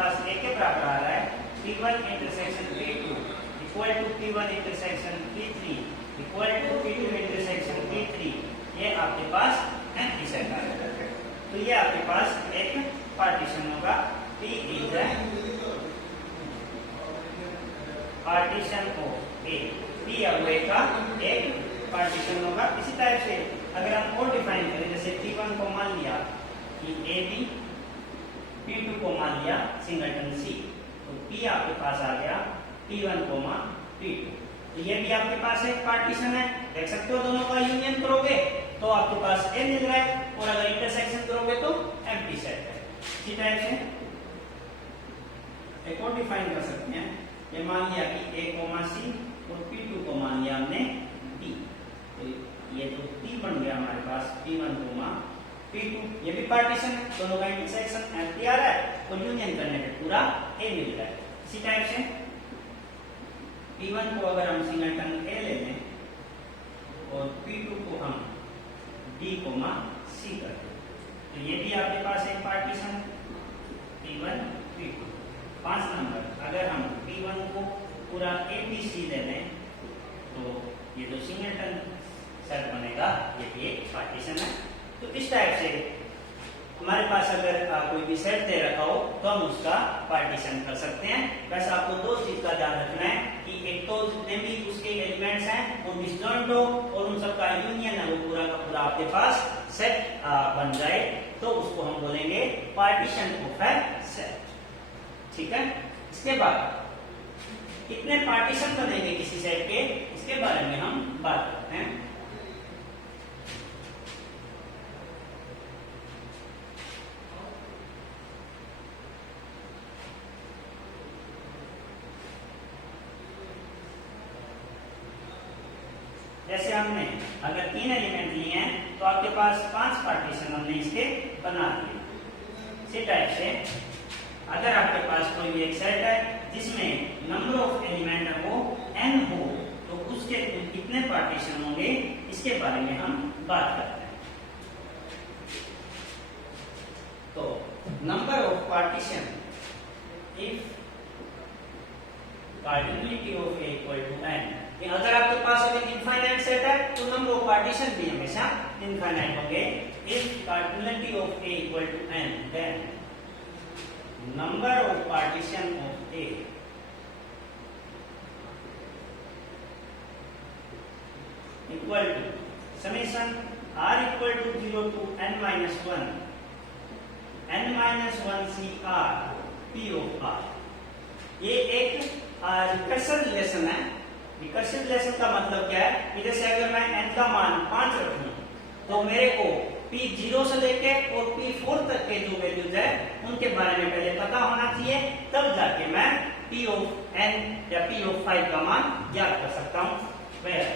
पास a के बराबर आ रहा है P1 intersection P2 equal to P1 intersection P3 equal to P2 intersection P3, ये आपके पास एम्प्टी सेट आ रहा है। तो ये आपके पास एक पार्टीशन होगा, P is partition of A, P अब A का एक पार्टीशन होगा। इसी टाइप से अगर हम और डिफाइन करें, जैसे P1 को मान लिया कि AB, P2 को मान लिया सिंगलटन C, तो P आपके पास आ गया P1, P2। तो ये भी आपके पास एक पार्टीशन है, देख सकते हो। दोनों का यूनियन करोगे तो आपके पास A मिल रहा है, और अगर इंटरसेक्शन करोगे तो एम्प्टी सेट है। इसी टाइप से एक और डिफाइन कर सकते हैं। ये मान लिया कि A, C और P2 को मान लिया हमने D, तो ये तो P बन गया हमारे पास P1, P2। ये भी पार्टीशन है, दोनों का इंटरसेक्शन एम्प्टी आ रहा है और यूनियन करने पे पूरा A मिल रहा है। इसी टाइप से P1 को अगर हम सिंगलटन A ले लें और P2 को हम D, C कर दें, तो ये भी आपके पास एक पार्टीशन P1, P2। 5 नंबर, अगर हम P1 को पूरा ABC ले लें तो ये जो सिंगलटन सेट बनेगा ये भी एक पार्टीशन है। तो इस टाइप से हमारे पास अगर कोई भी सेट दे रखा हो तो हम उसका पार्टीशन कर सकते हैं। वैसे आपको दो चीज का ध्यान रखना है कि एक तो जितने भी उसके एलिमेंट्स हैं वो डिसजॉइंट हो और उन सबका यूनियन है वो पूरा का पूरा आपके पास सेट बन जाए, तो उसको हम बोलेंगे पार्टीशन ऑफ ए सेट। ठीक है। इसके बाद कितने पार्टीशन बनेंगे किसी सेट के, इसके बारे में हम बात करते हैं। जैसे हमने अगर 3 एलिमेंट लिए हैं तो आपके पास 5 पार्टीशन हमने इसके बना दिए। इसी टाइप से अगर आपके पास कोई भी एक सेट है जिसमें नंबर ऑफ एलिमेंट है वो n हो तो उसके कितने पार्टीशन होंगे इसके बारे में हम बात करते हैं। तो number of partition, if cardinality of A equal to n, अगर आपके पास अगर इनफाइनाइट सेट है तो नंबर ऑफ पार्टीशन भी हमेशा इनफाइनाइट होंगे। If cardinality of A equal to n, then number of partition of A equal to summation r equal to 0 to n minus 1 CR P of R। ये एक recursive relation है। Recursive relation का मतलब क्या है कि जैसे अगर मैं n का मान 5 रखूं तो मेरे को P 0 से लेके और P 4 तक के जो वैल्यूज है उनके बारे में पहले पता होना चाहिए, तब जाके मैं P of n या P of 5 का मान ज्ञात कर सकता हूं। Where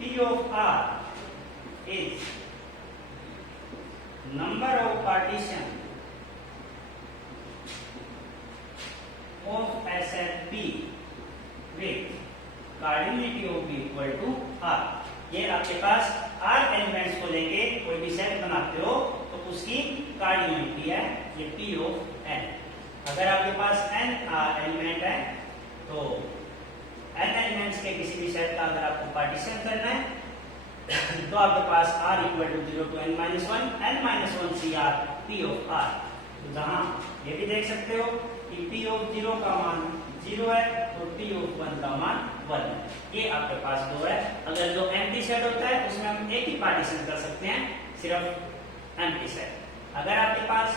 P of R is number of partition of a set P with cardinality of B equal to R। ये आपके पास R एलिमेंट्स को लेके कोई भी सेट बनाते हो तो उसकी कार्डिनलिटी है ये P of n। अगर आपके पास n एलिमेंट है तो n एलिमेंट्स के किसी भी सेट का अगर आपको पार्टीशन करना है तो आपके पास R equal to 0 to n minus 1 CR P of R। तो जहां ये भी देख सकते हो कि P of 0 का मान 0 है और P of 1 का मान 1 है। ये आपके पास दो है। अगर जो एम्प्टी सेट होता है उसमें हम एक ही पार्टीशन कर सकते हैं, सिर्फ एम्प्टी सेट। अगर आपके पास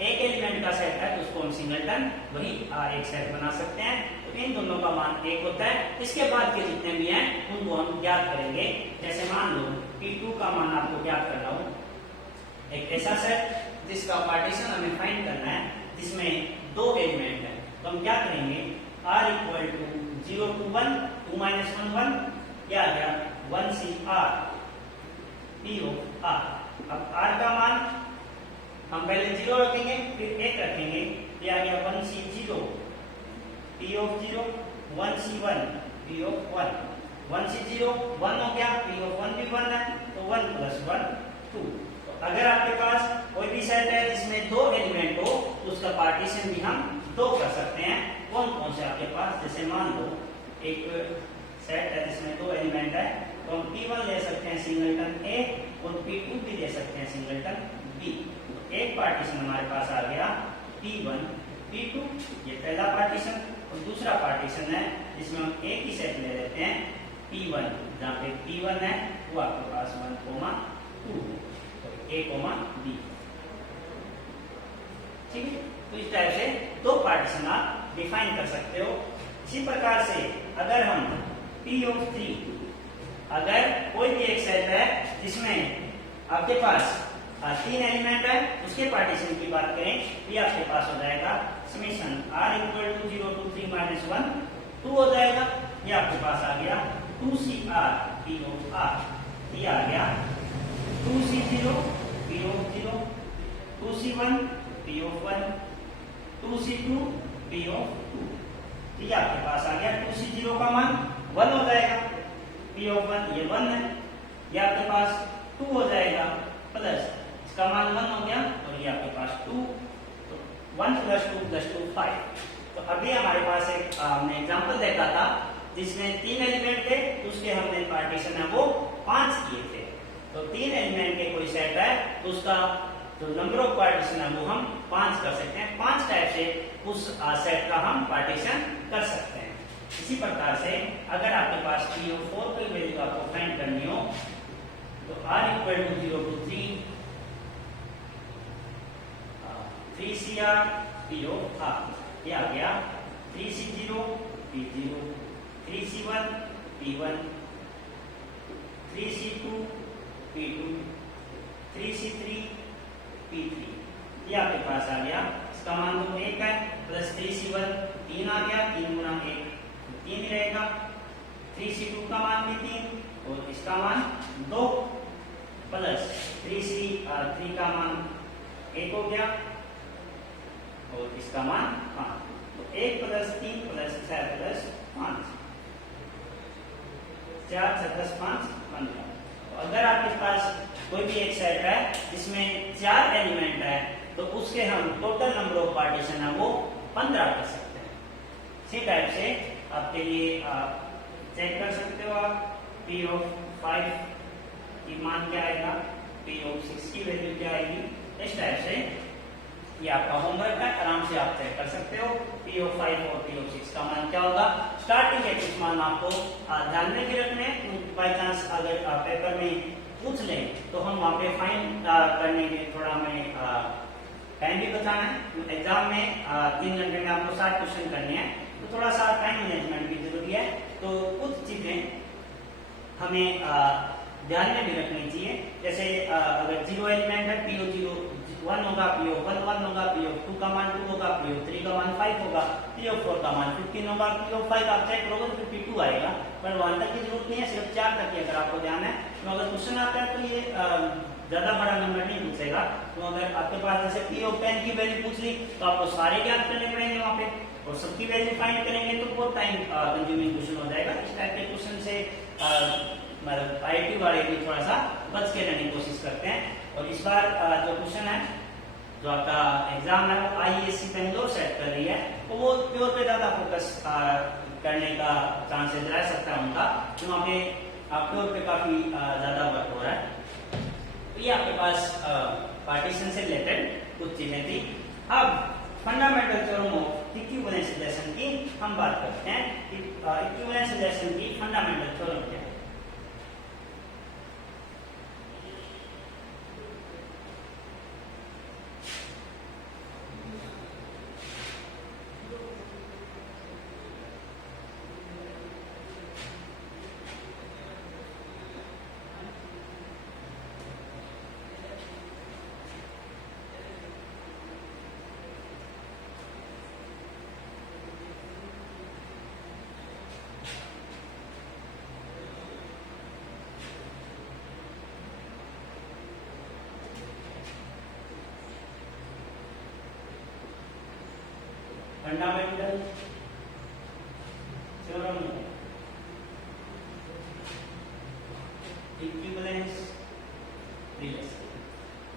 एक एलिमेंट का सेट है तो उसको हम सिंगलटन वही एक सेट बना सकते हैं। तो इन दोनों का मान 1 होता है। इसके बाद के जितने भी हैं उनको हम ज्ञात करेंगे। जैसे मान लो P2 का मान आपको ज्ञात करना हो, एक ऐसा सेट जिसका पार्टीशन हमें फाइंड करना है जिसमें 2 एलिमेंट है, तो हम क्या करेंगे R equal to 0 to 1 2 minus 1 1, क्या आ गया 1 CR P of R। अब R का मान हम पहले 0 रखेंगे फिर 1 रखेंगे, ये आ गया 1 C 0 P of 0 1 C 1 P of 1 1 C 0 1 हो गया, P of 1 भी 1 है तो 1 plus 1 2। तो अगर आपके पास कोई भी सेट है जिसमें दो एलिमेंट हो तो उसका पार्टीशन भी हम दो कर सकते हैं। कौन कौन से आपके पास, जैसे मान लो एक सेट है जिसमें दो एलिमेंट है, तो हम P1 ले सकते हैं सिंगलटन A और P2 भी ले सकते हैं सिंगलटन B। तो एक पार्टीशन हमारे पास आ गया P1 P2, ये पहला पार्टीशन। और दूसरा पार्टीशन है जिसमें हम एक ही सेट ले लेते हैं P1, जहाँ पे P1 है वो आपके पास 1, 2 तो A, B। ठीक है, तो इस टाइप से दो पार्टीशन आप डिफाइन कर सकते हो। इसी प्रकार से अगर हम P3, अगर कोई भी एक सेट है जिसमें आपके पास तीन एलिमेंट है, उसके पार्टीशन की बात करें तो ये आपके पास हो जाएगा summation r equal to 0 to 3 - 1 2 हो जाएगा। ये आपके पास आ गया 2CR P of R, ये आ गया 2C0 P of 0, 2C1 P of 1, 2C2 P of 2। ये आपके पास आ गया 2C0 का मान 1 हो जाएगा, P of 1 ये 1 है, ये आपके पास 2 हो जाएगा, प्लस इसका मान 1 हो गया और ये आपके पास 2, तो 1 + 2 + 2 5। तो अभी हमारे पास एक हमने एग्जांपल देखा था जिसमें तीन एलिमेंट थे, उसके हमने पार्टीशन है वो 5 किए थे। तो तीन एलिमेंट के कोई सेट है तो उसका जो नंबर ऑफ पार्टीशन है वो हम 5 कर सकते हैं। 5 टाइप से उस सेट का हम पार्टीशन कर सकते हैं। इसी प्रकार से अगर आपके पास P4 की वैल्यू आपको फाइंड करनी हो तो r equal to 0 to 3 3CR P of R, ये आ गया 3C0 P0, 3C1 P1, 3C2 P2, 3C3 P3। ये आपके पास आ गया, इसका मान तो 1 है, प्लस 3C1 3 आ गया, 3 गुना 1 3 रहेगा, 3C2 का मान भी 3 और इसका मान 2, प्लस 3C3 का मान 1 हो गया और इसका मान 5। तो 1 + 3 + 6 + 5, 4 + 10 5 15। तो अगर आपके पास कोई भी एक सेट है जिसमें 4 एलिमेंट है तो उसके हम टोटल नंबर ऑफ पार्टीशन है वो 15 कर सकते हैं। इसी टाइप से आपके लिए आप चेक कर सकते हो, आप P of 5 की मान क्या आएगा, P of 6 की वैल्यू क्या आएगी। इस टाइप से ये आपका होमवर्क है, आराम से आप चेक कर सकते हो P of 5 और P of 6 का मान क्या होगा। स्टार्टिंग के कुछ मान आपको ध्यान में भी रखने, बाई चांस अगर पेपर में पूछ लें तो हम वहाँ पे फाइंड करने के थोड़ा हमें टाइम भी बचाना है। एग्जाम में 3 घंटे में आपको 60 क्वेश्चन करने हैं, तो थोड़ा सा टाइम मैनेजमेंट भी जरूरी है। तो कुछ चीजें हमें ध्यान में भी रखनी चाहिए, जैसे अगर 0 एलिमेंट है P of 0 1 होगा, P of 1 1 होगा, P of 2 का मान 2 होगा, P of 3 का मान 5 होगा, P of 4 का मान 15 होगा, P of 5 आप चेक करोगे तो 52 आएगा। पर वहां तक की जरूरत नहीं है, सिर्फ 4 तक की अगर आपको ध्यान है। तो अगर क्वेश्चन आता है तो ये ज्यादा बड़ा नंबर नहीं पूछेगा। तो अगर आपके पास जैसे P of 10 की वैल्यू पूछ ली तो आपको सारे ज्ञात करने पड़ेंगे वहां पे, और सबकी वैल्यू फाइंड करेंगे तो बहुत टाइम कंज्यूमिंग क्वेश्चन हो जाएगा। इस टाइप के क्वेश्चन से मतलब IIT वाले भी थोड़ा सा बच के रहने की कोशिश करते हैं। और इस बार जो क्वेश्चन है, जो आपका एग्जाम है वो IESc बेंगलोर सेट कर रही है, तो वो प्योर पे ज्यादा फोकस करने का चांसेस रह सकता है उनका, तो वहाँ पे प्योर पे काफी ज्यादा वर्क हो रहा है। तो ये आपके पास पार्टीशन से रिलेटेड कुछ चीजें थी। अब fundamental theorem of equivalence relation की हम बात करते हैं कि इक्विवेलेंस रिलेशन की फंडामेंटल थ्योरम क्या है। Fundamental theorem equivalence relation.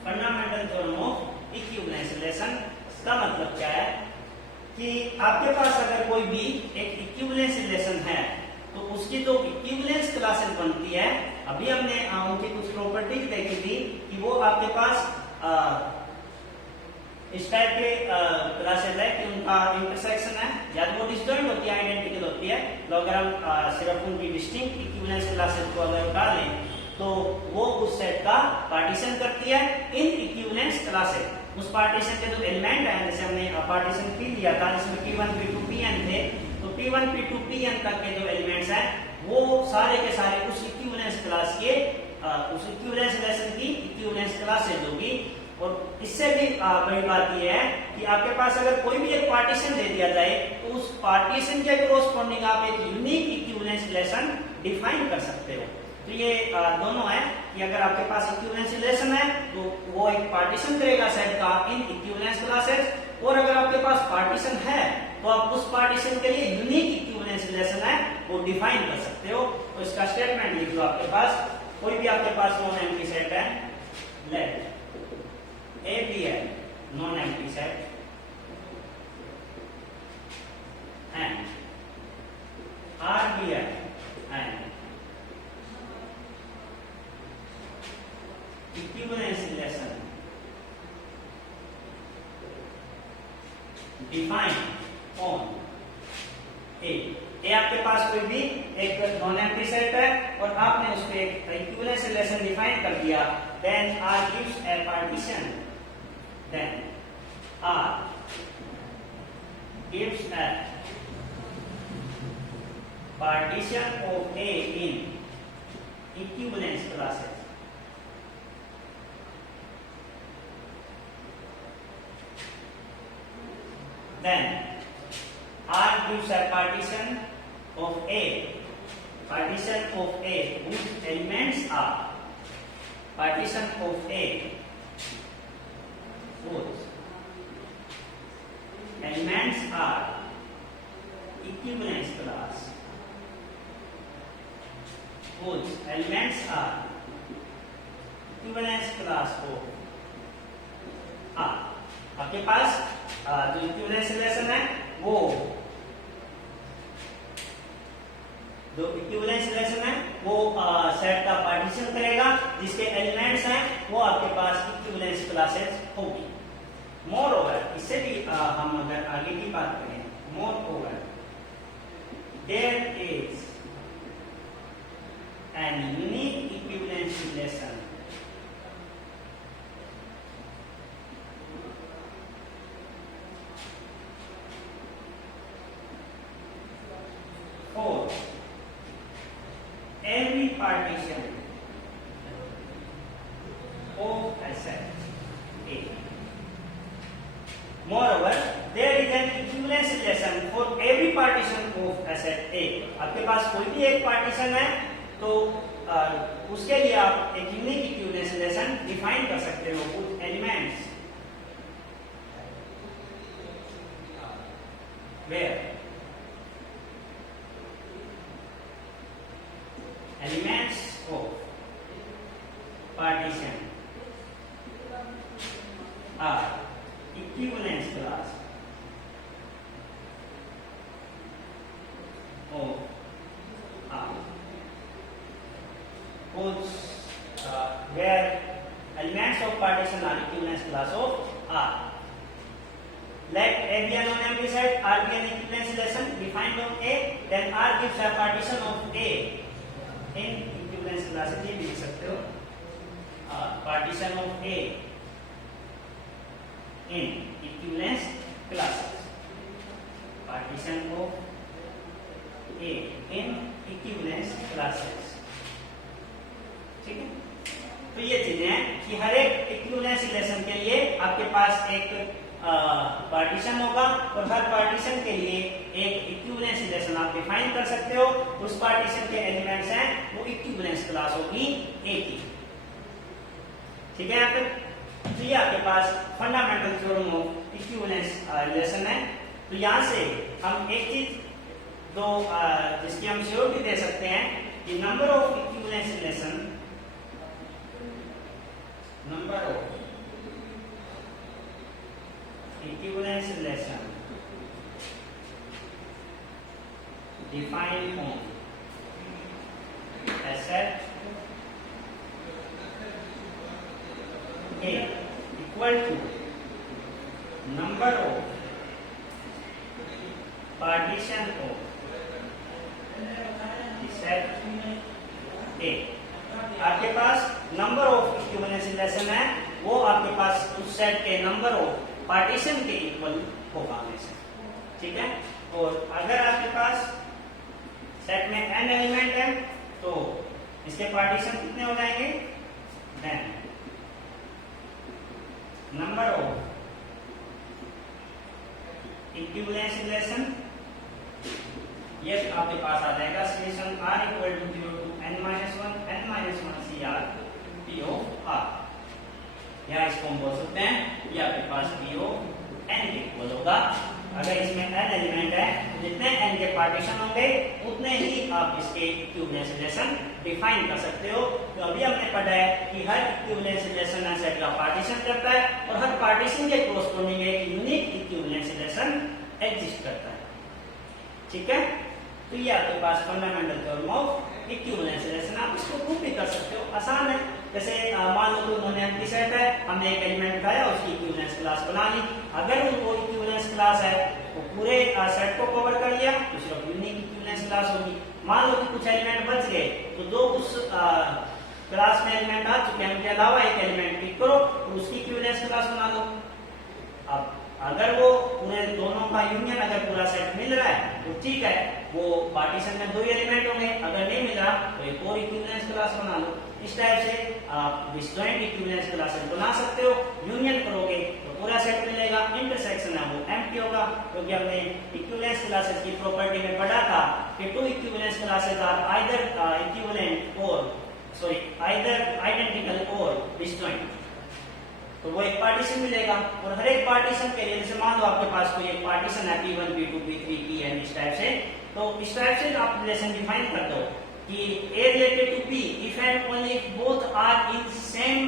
Fundamental theorem of equivalence relation. इसका मतलब क्या है कि आपके पास अगर कोई भी एक इक्विवेलेंस रिलेशन है तो उसकी जो इक्विवेलेंस क्लासेस बनती है, अभी हमने उनकी कुछ प्रॉपर्टीज देखी थी कि वो आपके पास इस टाइप के क्लासेस है कि उनका इंटरसेक्शन है या तो वो डिस्जॉइंट होती है, आइडेंटिकल होती है। तो अगर हम सिर्फ उनकी डिस्टिंक्ट इक्विवेलेंस क्लासेस को अगर उठा लें तो वो उस सेट का पार्टीशन करती है इन इक्विवेलेंस क्लासेस। उस पार्टीशन के जो एलिमेंट है, जैसे हमने पार्टीशन P लिया था जिसमें P1 P2 Pn थे, तो P1 P2 Pn तक के जो एलिमेंट्स हैं वो सारे के सारे उस इक्विवेलेंस क्लास के उस इक्विवेलेंस रिलेशन की इक्विवेलेंस क्लासेस होगी। और इससे भी बड़ी बात यह है कि आपके पास अगर कोई भी एक पार्टीशन दे दिया जाए तो उस पार्टीशन के कोरस्पॉन्डिंग आप एक यूनिक इक्विवेलेंस रिलेशन डिफाइन कर सकते हो। तो ये दोनों है कि अगर आपके पास इक्विवेलेंस रिलेशन है तो वो एक पार्टीशन करेगा सेट का इन इक्विवेलेंस क्लासेस, और अगर आपके पास पार्टीशन है तो आप उस पार्टीशन के लिए यूनिक इक्विवेलेंस रिलेशन है वो डिफाइन कर सकते हो। तो इसका स्टेटमेंट लिख लो। आपके पास कोई भी आपके पास नॉन एम्प्टी सेट है, late A be a non-empty set and R be a and equivalence relation defined on A। आपके पास कोई भी एक नॉन एम्प्टी सेट है और आपने उस पर एक इक्विवेलेंस रिलेशन डिफाइन कर दिया, then R gives a partition, then R gives a partition of A in equivalence classes. Then R gives a partition of A whose elements are partition of A whose elements are equivalence class, whose elements are equivalence class of R। आपके पास जो equivalence relation है वो जो equivalence relation है वो set का partition करेगा जिसके एलिमेंट्स हैं वो आपके पास इक्विवेलेंस क्लासेस होगी। मोर ओवर, इससे भी हम अगर आगे की बात करें, moreover there is an unique equivalence relation for every partition of a set A। Moreover, there is an equivalence relation for every partition of a set A। आपके पास कोई भी एक पार्टीशन है तो उसके लिए आप एक यूनिक इक्विवेलेंस रिलेशन डिफाइन कर सकते हो कुछ elements where elements of partition are equivalence class of R, where elements of partition are equivalence class of R। Let A be a non-empty set, R be an equivalence relation defined on A, then R gives a partition of A in equivalence classes। ये भी लिख सकते हो, partition of A in equivalence classes, partition of A in equivalence classes। ठीक है, तो ये चीजें हैं कि हर एक इक्विवेलेंस रिलेशन के लिए आपके पास एक पार्टीशन होगा और हर पार्टीशन के लिए एक इक्विवेलेंस रिलेशन आप डिफाइन कर सकते हो। उस पार्टीशन के एलिमेंट्स हैं वो इक्विवेलेंस क्लास होगी A की। ठीक है, यहाँ पे तो ये आपके पास fundamental theorem of equivalence relation है। तो यहाँ से हम एक चीज जो जिसकी हम श्योरिटी दे सकते हैं कि number of equivalence relation, number of equivalence relation defined on as set A equal to number of partition of the set A। आपके पास नंबर ऑफ इक्विवेलेंस रिलेशन है, वो आपके पास उस सेट के नंबर ऑफ पार्टीशन के इक्वल होगा हमेशा, ठीक है। और अगर आपके पास सेट में n एलिमेंट है तो इसके पार्टीशन कितने हो जाएंगे, n number of equivalence relation, ये आपके पास आ जाएगा समीकरण r equal to 0 to n minus 1 CR P of R। या इसको हम बोल सकते हैं ये आपके पास P ऑफ n के इक्वल होगा। अगर इसमें n एलिमेंट है, जितने n के पार्टीशन होंगे उतने ही आप इसके इक्विवेलेंस रिलेशन डिफाइन कर सकते हो। तो अभी हमने पढ़ा है कि हर इक्विवेलेंस रिलेशन सेट का पार्टीशन करता है और हर पार्टीशन के कोरस्पोंडिंग एक यूनिक इक्विवेलेंस रिलेशन एग्जिस्ट करता है, ठीक है। तो ये आपके पास fundamental theorem of equivalence relation, आप इसको प्रूव भी कर सकते हो, आसान है। जैसे मान लो तो उन्होंने एम्प्टी सेट है, हमने एक एलिमेंट उठाया, उसकी इक्विवेलेंस क्लास बना ली। अगर वो इक्विवेलेंस क्लास है वो पूरे सेट को कवर कर लिया तो सिर्फ यूनिक इक्विवेलेंस क्लास होगी। मान लो कि कुछ एलिमेंट बच गए तो दो उस क्लास में एलिमेंट आ चुके हैं, उनके अलावा एक एलिमेंट पिक करो तो उसकी इक्विवेलेंस क्लास बना लो। अब अगर वो पूरे दोनों का यूनियन अगर पूरा सेट मिल रहा है तो ठीक है, वो पार्टीशन में दो एलिमेंट होंगे, अगर नहीं मिल रहा तो एक और इक्विवेलेंस क्लास बना लो। इस टाइप से आप डिस्जॉइंट इक्विवेलेंस क्लासेस बना सकते हो। यूनियन करोगे तो पूरा सेट मिलेगा, इंटरसेक्शन है वो एम्प्टी होगा, क्योंकि हमने इक्विवेलेंस क्लासेस की प्रॉपर्टी में पढ़ा था कि two equivalence classes are either equivalent और आइदर आइडेंटिकल और डिस्जॉइंट। तो वो एक पार्टीशन मिलेगा और हर एक पार्टीशन के लिए, जैसे मान लो आपके पास कोई एक पार्टीशन है P1 P2 P3 Pn इस टाइप से, तो इस टाइप से आप रिलेशन डिफाइन कर दो कि A related to P if and only if both are in same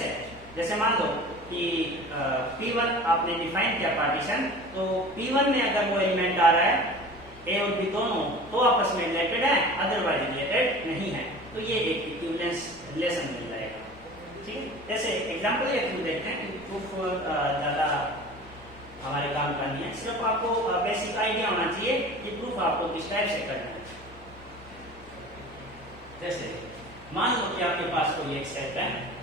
set। जैसे मान लो कि P1 आपने डिफाइन किया पार्टीशन, तो P1 में अगर वो एलिमेंट आ रहा है A और B दोनों तो आपस में रिलेटेड है, अदरवाइज रिलेटेड नहीं है, तो ये एक इक्विवेलेंस रिलेशन मिल जाएगा, ठीक है। जैसे एग्जांपल एक देखते हैं कि प्रूफ ज्यादा हमारे काम का नहीं है, सिर्फ आपको बेसिक आइडिया होना चाहिए कि प्रूफ आपको किस टाइप से करना है। जैसे मान लो कि आपके पास कोई एक सेट है,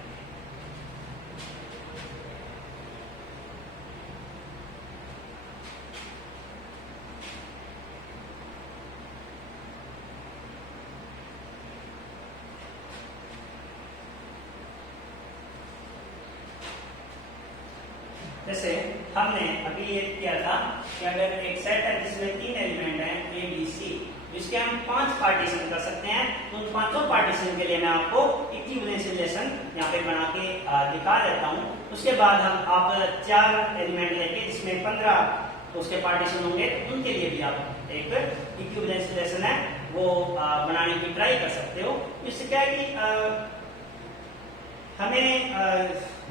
जैसे हमने अभी ये किया था कि अगर एक सेट है जिसमें 3 एलिमेंट हैं A B C, इसके हम 5 पार्टीशन कर सकते हैं, तो उन 5 पार्टीशन के लिए मैं आपको इक्विवेलेंस रिलेशन यहाँ पे बना के दिखा देता हूँ। उसके बाद हम आप 4 एलिमेंट लेके जिसमें 15 उसके पार्टीशन होंगे, उनके लिए भी आप एक इक्विवेलेंस रिलेशन है वो बनाने की ट्राई कर सकते हो। इससे क्या है कि हमें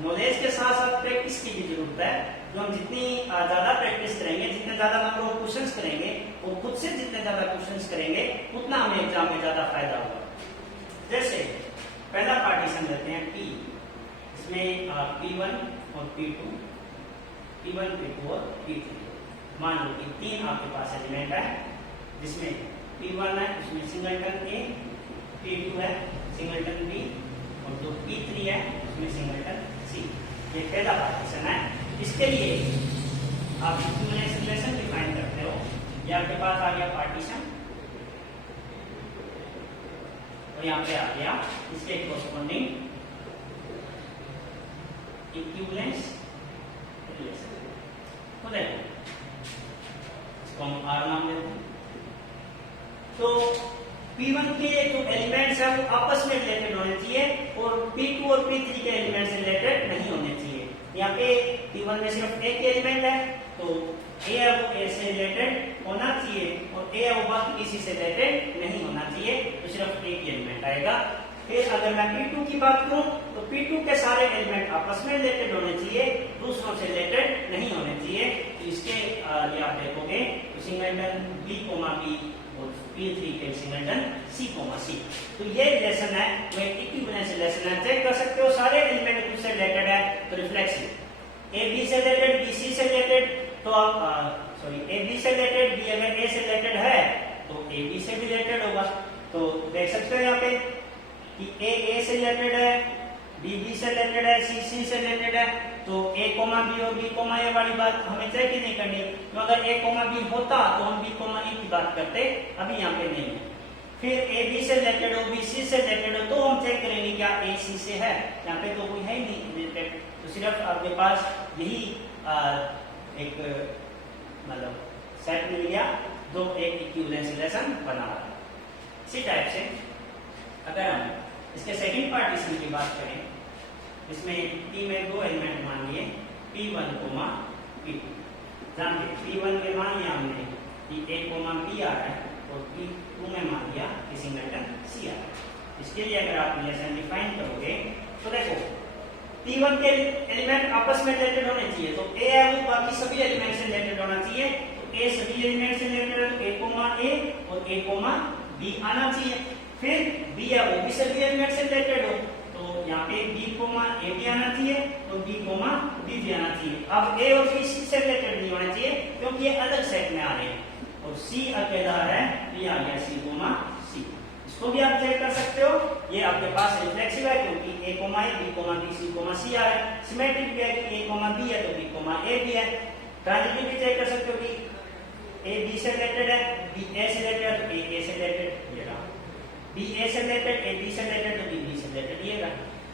नॉलेज के साथ साथ प्रैक्टिस की भी जरूरत है। जो हम जितनी ज्यादा प्रैक्टिस करेंगे, जितने ज्यादा नंबर ऑफ क्वेश्चंस करेंगे और खुद से जितने ज्यादा क्वेश्चंस करेंगे उतना हमें एग्जाम में ज्यादा फायदा होगा। जैसे पहला पार्टीशन लेते हैं P, इसमें P1 और P2 और P3। मान लो कि 3 आपके पास एलिमेंट है, जिसमें P1 है उसमें सिंगलटन A, P2 है सिंगलटन B और जो P3 है उसमें सिंगलटन C। ये पहला पार्टीशन है। इसके लिए आप इक्विवेलेंस रिलेशन डिफाइन करते हो। ये आपके पास आ गया पार्टीशन और यहाँ पे आ गया इसके कोरस्पोंडिंग इक्विवेलेंस रिलेशन। तो देखो इसको हम R नाम देते हैं। तो P1 के जो एलिमेंट्स है वो आपस में रिलेटेड होने चाहिए और P2 और P3 के एलिमेंट्स रिलेटेड नहीं होने चाहिए। यहाँ पे P1 में सिर्फ एक एलिमेंट है तो A है वो A से रिलेटेड होना चाहिए और A है वो बाकी किसी से रिलेटेड नहीं होना चाहिए, तो सिर्फ एक एलिमेंट आएगा। फिर अगर मैं P2 की बात करूं तो P2 के सारे एलिमेंट आपस में रिलेटेड होने चाहिए, दूसरों से रिलेटेड नहीं होने चाहिए। तो इसके लिए आप देखोगे तो सिंगलटन B, B और P3 के सिंगलटन C, C। तो ये रिलेशन है, वो इक्विवेलेंस रिलेशन है। चेक कर सकते हो सारे एलिमेंट एक दूसरे से रिलेटेड है तो रिफ्लेक्सिव। A B से रिलेटेड, B C से रिलेटेड, तो आप A B से रिलेटेड, B अगर A से रिलेटेड है तो A B से भी रिलेटेड होगा। तो देख सकते हो यहाँ पे कि A से रिलेटेड है, B से रिलेटेड है, C से रिलेटेड है। तो A, B और B, A वाली बात हमें चेक ही नहीं करनी। तो अगर A, B होता तो हम B, A की बात करते, अभी यहाँ पे नहीं है। फिर A B से रिलेटेड हो, B C से रिलेटेड हो, तो हम चेक करेंगे क्या A C से है। यहाँ पे तो कोई है ही नहीं रिलेटेड, तो सिर्फ आपके पास यही एक मतलब सेट मिल गया जो एक इक्विवेलेंस रिलेशन बना रहा है। इसी टाइप से अगर हम इसके सेकंड पार्टीशन की बात करें, इसमें P में दो एलिमेंट मान लिए P1, P2। जानते P1 में मान लिया हमने कि A, B आ रहा है और P2 में मान लिया कि सिंगलटन C आ रहा है। इसके लिए अगर आप रिलेशन डिफाइन करोगे तो देखो P1 के एलिमेंट आपस में रिलेटेड होने चाहिए। तो A है वो बाकी सभी एलिमेंट से रिलेटेड होना चाहिए। तो A सभी एलिमेंट से रिलेटेड है तो A, और A, B आना चाहिए। फिर B है वो भी सभी एलिमेंट से रिलेटेड हो, तो यहाँ पे B, A भी आना चाहिए, तो B, B भी आना चाहिए। अब A और B C से रिलेटेड नहीं होना चाहिए क्योंकि ये अलग सेट में आ रहे हैं और C अकेला है, ये आ गया C, C। इसको भी आप चेक कर सकते हो, ये आपके पास रिफ्लेक्सिव है क्योंकि A, B, C, C आ रहा है। सिमेट्रिक भी है कि A, B है तो B, A भी है। ट्रांजिटिव भी चेक कर सकते हो कि A B से रिलेटेड है, B A से रिलेटेड है तो A से रिलेटेड, ये रहा। B A से रिलेटेड, A B से रिलेटेड तो B से रिलेटेड, ये रहा।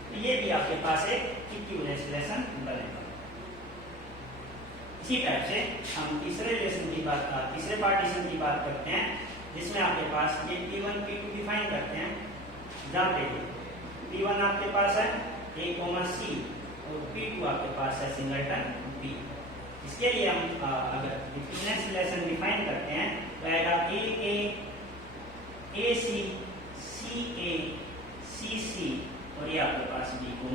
तो ये भी आपके पास एक इक्विवेलेंस रिलेशन बनेगा। इसी टाइप से हम तीसरे पार्टीशन की बात करते हैं, जिसमें आपके पास ये P1, P2 डिफाइन करते हैं। जहाँ पे P1 आपके पास है A, C और P2 आपके पास है सिंगलटन B। इसके लिए हम अगर इक्विवेलेंस रिलेशन डिफाइन करते हैं तो आएगा A C, C A, C C और ये आपके पास B, B।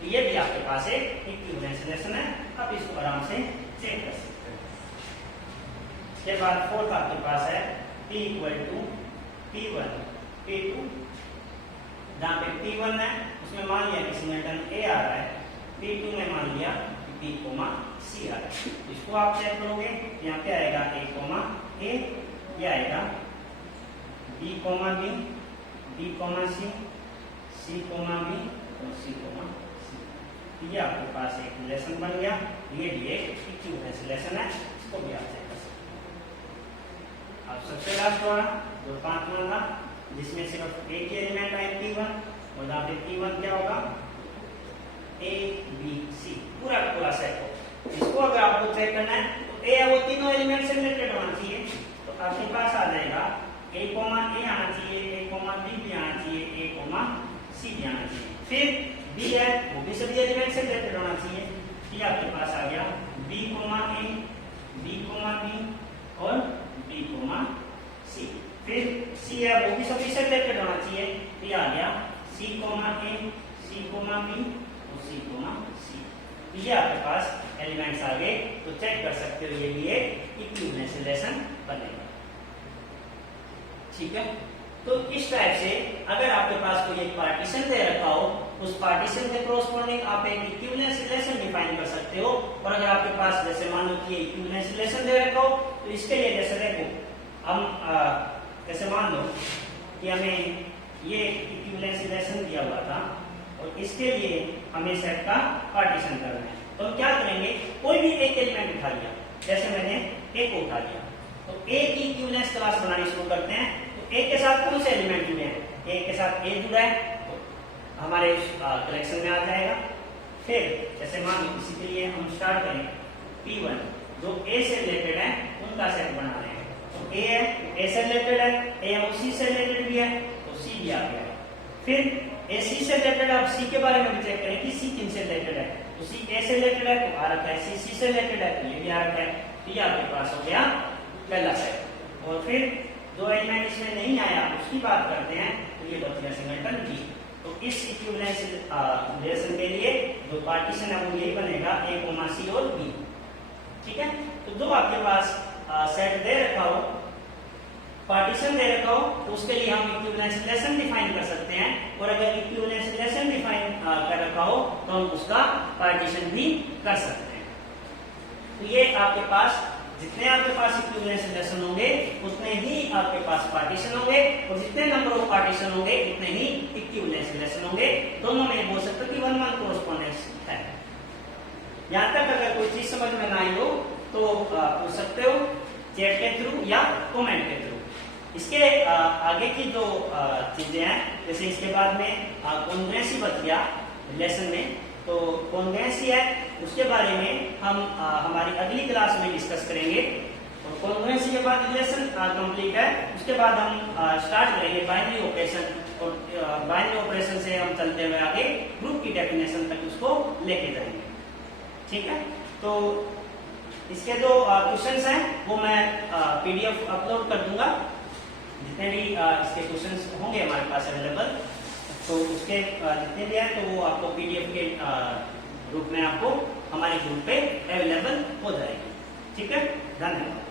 तो ये भी आपके पास एक इक्विवेलेंस रिलेशन है, आप इसको आराम से चेक कर सकते हैं। इसके बाद फोर्थ आपके पास है P = P1, P2। जहाँ पे P1 है उसमें मान लिया कि सिंगलटन A आ रहा है, P2 में मान लिया B, C आ रहा है। इसको आप चेक करोगे, यहाँ पे आएगा A, ये आएगा B, B, C, C, B और C, C। ये आपके पास एक रिलेशन बन गया। ये भी एक इक्विवेलेंस रिलेशन है, इसको भी आप चेक कर सकते हैं। अब सबसे लास्ट वाला जो 5वां था, जिसमें सिर्फ एक ही एलिमेंट आए P1 और जहाँ पे P1 क्या होगा A, B, C पूरा सेट हो। इसको अगर आपको चेक करना है तो A है वो तीनों एलिमेंट से रिलेटेड होना चाहिए। तो आपके पास आ जाएगा A, A आना चाहिए, A, B भी आना चाहिए, A, C भी आना चाहिए। फिर B है वो भी सभी एलिमेंट से रिलेटेड होना चाहिए। ये आपके पास आ गया B, A, B, B और B, C। फिर C है वो भी सभी से रिलेटेड होना चाहिए। ये आ गया C, A, C, B और C, C। ये आपके पास एलिमेंट्स आ गए, तो चेक कर सकते हो ये भी एक इक्विवेलेंस रिलेशन बनेगा। ठीक है, तो इस टाइप से अगर आपके पास कोई एक पार्टीशन दे रखा हो, उस पार्टीशन के कोरस्पोंडिंग आप एक इक्विवेलेंस रिलेशन डिफाइन कर सकते हो। और अगर आपके पास जैसे मान लो कि इक्विवेलेंस रिलेशन दे रखा हो तो इसके लिए जैसे देखो हम जैसे मान लो कि हमें ये इक्विवेलेंस रिलेशन दिया हुआ था और इसके लिए हमें सेट का पार्टीशन करना है, तो हम क्या करेंगे, कोई भी एक एलिमेंट उठा लिया, जैसे मैंने A को उठा लिया, तो A की इक्विवेलेंस क्लास बनानी शुरू करते हैं। तो A के साथ कौन से एलिमेंट जुड़े हैं, A के साथ A जुड़ा है तो हमारे कलेक्शन में आ जाएगा। फिर जैसे मान लो किसी के लिए हम स्टार्ट करें P1 जो A से रिलेटेड है उनका सेट बना रहे हैं, तो A है A से रिलेटेड है, A उसी से रिलेटेड भी है तो C भी आ गया। फिर A C से रिलेटेड, आप C के बारे में भी चेक करें कि C किन से रिलेटेड है, तो C A से रिलेटेड है तो आ रखा है, C से रिलेटेड है तो ये भी आ रखा है। तो ये आपके पास हो गया पहला सेट। और फिर जो एलिमेंट इसमें नहीं आया उसकी बात करते हैं, तो ये बच गया सिंगलटन बी। तो इस इक्विवेलेंस रिलेशन के लिए जो पार्टीशन है वो यही बनेगा A, C और B। ठीक है, तो जो आपके पास सेट दे रखा हो, पार्टीशन दे रखा हो, तो उसके लिए हम इक्विवेलेंस रिलेशन डिफाइन कर सकते हैं, और अगर इक्विवेलेंस रिलेशन डिफाइन कर रखा हो तो हम उसका पार्टीशन भी कर सकते हैं। तो ये आपके पास जितने आपके पास इक्विवेलेंस रिलेशन होंगे उतने ही आपके पास पार्टीशन होंगे, और जितने नंबर ऑफ पार्टीशन होंगे उतने ही इक्विवेलेंस रिलेशन होंगे। दोनों में बोल सकते हो कि 1-1 कोरेस्पोंडेंस है। यहां तक अगर कोई चीज समझ में ना आई हो तो पूछ सकते हो चैट के थ्रू या कमेंट के थ्रू। इसके आगे की जो चीजें हैं, जैसे इसके बाद में कॉन्ग्रुएंसी बच गया रिलेशन में, तो कॉन्ग्रुएंसी है उसके बारे में हम हमारी अगली क्लास में डिस्कस करेंगे। और कॉन्ग्रुएंसी के बाद रिलेशन कंप्लीट है, उसके बाद हम स्टार्ट करेंगे बाइनरी ऑपरेशन, और बाइनरी ऑपरेशन से हम चलते हुए आगे ग्रुप की डेफिनेशन तक उसको लेके जाएंगे। ठीक है, तो इसके जो क्वेश्चंस हैं वो मैं PDF अपलोड कर दूंगा, जितने भी इसके क्वेश्चंस होंगे हमारे पास अवेलेबल, तो उसके जितने भी हैं तो वो आपको PDF के रूप में आपको हमारे ग्रुप पे अवेलेबल हो जाएगी। ठीक है, धन्यवाद।